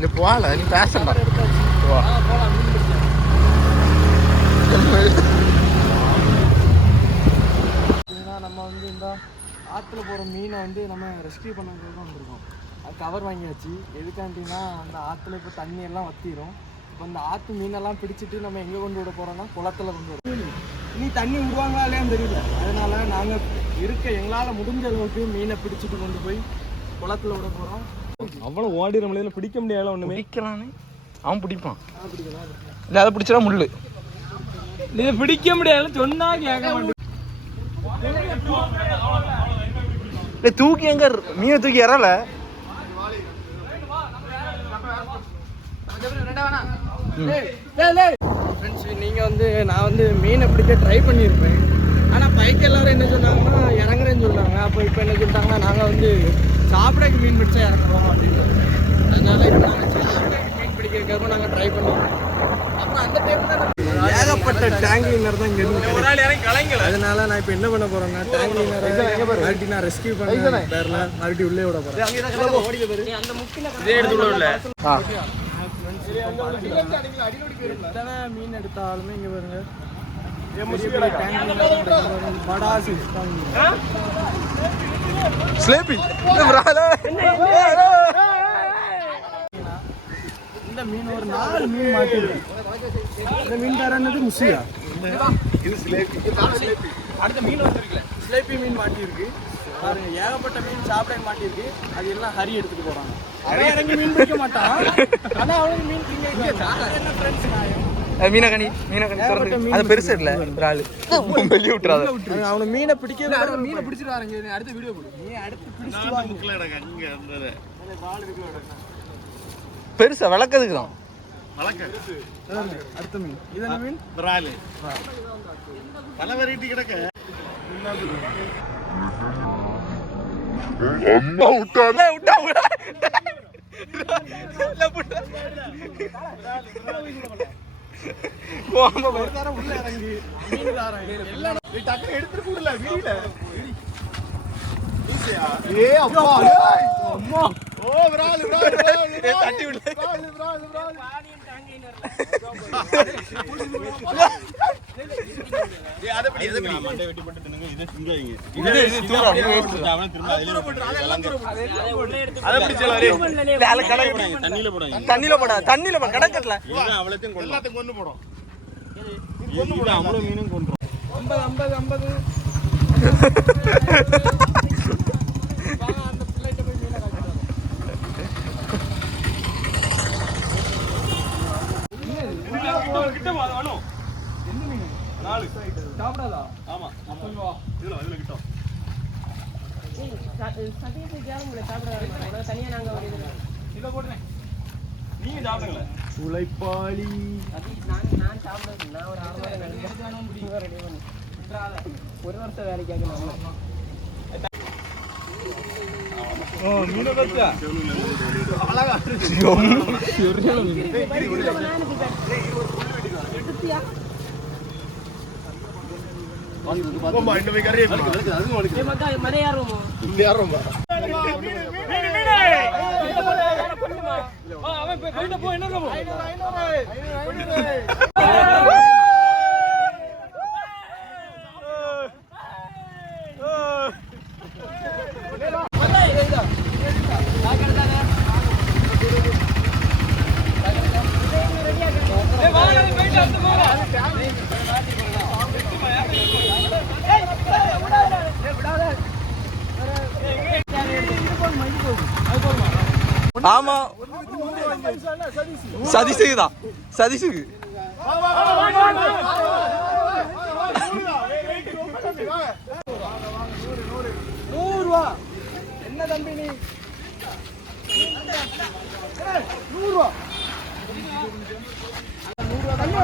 நீ போகல, நீ பேசண்டா. நம்ம வந்து இந்த ஆற்றுல போகிற மீனை வந்து நம்ம ரெஸ்கியூ பண்ணுறது தான் வந்திருக்கோம். அது கவர் வாங்கியாச்சு. எதுக்காண்டின்னா அந்த ஆற்றுல இப்போ தண்ணி எல்லாம் வற்றிடும். இப்போ அந்த ஆற்று மீனெல்லாம் பிடிச்சிட்டு நம்ம எங்கே கொண்டு விட போகிறோம்னா குளத்தில் கொண்டு விடுறோம். இனி தண்ணி விடுவாங்களா இல்லையான்னு தெரியல. அதனால் நாங்கள் எங்களால் முடிஞ்ச அளவுக்கு மீனை பிடிச்சிட்டு கொண்டு போய் குளத்தில் விட போகிறோம். அவ்வளோ ஓடிற மலையில பிடிக்க முடியாத ஒன்றுமே. பிடிக்கலான்னு அவன் பிடிப்பான். இல்லை அதை பிடிச்சா முள்ளு. நீ பிடிக்க முடியாது சொன்னா கேட்க மாட்டேன். தூக்கி எங்க மீனை தூக்கி இறல. நீங்கள் வந்து நான் வந்து மீனை பிடிக்க ட்ரை பண்ணியிருப்பேன். ஆனால் பைக் எல்லாரும் என்ன சொன்னாங்கன்னா இறங்குறேன்னு சொன்னாங்க. அப்போ இப்போ என்ன சொல்லிட்டாங்கன்னா நாங்கள் வந்து சாப்பிடக்கு மீன் பிடிச்சா இறக்க போகிறோம் அப்படின்னு. அதனால இப்போ நாங்கள் மீன் பிடிக்கிறதுக்காக நாங்கள் ட்ரை பண்ணியிருக்கோம். அப்புறம் அந்த டைம் தான் ஏகப்பட்ட டேங்க் கிளீனர் தான் இங்கே இருந்து. அதனால நான் இப்போ என்ன பண்ண போகிறேன்னா டேங்க் கிளீனர் மறுபடியும் நான் ரெஸ்கியூ பண்ண பேரில் மறுபடியும் உள்ளே விட போகிறேன். எத்தனை மீன் எடுத்தாலுமே இங்கே பாருங்க இந்த மீன் ஒரு 4 மீன் மாட்டிருக்கு. இந்த மீன் பேர் என்னது? முசியா. அடுத்த மீன் வந்துருக்குல்ல ஸ்லேப்பி மீன் மாட்டிருக்கு. பாருங்க ஏகப்பட்ட மீன் சாப்பிட மாட்டிருக்கு. அது எல்லாம் ஹரி எடுத்துட்டு போறாங்க. அவன் இறங்கி மீன் பிடிக்க மாட்டான். ஆனா அவனுக்கு மீன் மீனகனி அது பெருசு இல்ல. வெளியே விட்டுறாது. அவனை மீனை பிடிக்க மீனை பிடிச்சிட்டு வாங்க. அடுத்த வீடியோ போடு. நீ அடுத்து பிடிச்சிட்டு வாங்க. பெருசா விளக்கதுக்கு தான். அடுத்த மீன் இது என்ன மீன்? விரால். பல வெரைட்டி கிடக்க. அம்மா விட்டானே விட்டா உள்ள இறங்கி எல்லாம் எடுத்துட்டு கூடல வீடியில. ஏ அப்பா அம்மா ஓ விரால் விரால் விரால் தட்டி விடு. விரால் விரால் விரால் பானியன் டாங்கினர்ல. ஏ அத படி மண்டை வெட்டி போட்டு தின்னுங்க. இது சிங்காயிங்க. இது தூரம் அப்படியே வேஸ்ட். அவன திரும்ப அதில போடு. அதெல்லாம் தூரம் போடு. அத பிடிச்சல வரே. அத கடை தண்ணில போடுங்க. தண்ணில போடா. தண்ணில போட கடக்கல. இது அவளத்தையும் கொல்ல. எல்லாத்தையும் கொன்னு போறோம். கொன்னு போடு. அவ்வளவு மீனும் கொன்றோம். 50 50 வாங்க அந்த பிள்ளைட்ட போய் மீனை காட்டுறோம். கிட்ட வா வாணும். எந்த மீன்? 4 சாப்பிடாதா? ஆமா கொஞ்சம் வா. இதுல கிட்ட. சதீஷ் ஜாமுல சாப்பிடாதா? தனியா நாங்க ஒரு இத போடுறேன். நீங்க சாப்பிடுங்க. உளைப்பாளி. சதீஷ் நான் சாப்பிடுறேன். நான் ஒரு 6 மணி நேரம் கழிச்சு ரெடி பண்ணி. ஒரு வருஷம் வேலைக்காக நம்ம. ஓ மீன பச்சா. அழகா இருக்கு. ஒரே மீன். எடுத்தியா? போமா இந்த போய் கறியே இருக்கு. அது உங்களுக்கு. ஏ மக்கா மரே யாரோமோ? இல்ல யாரோமா? மீன். அவன் போய் போ என்ன போறோம்? 500 ஆமா சதீஷுக்கு தான். சதீஷுக்கு ₹100 என்ன தம்பி நீ? ₹100 தள்ளி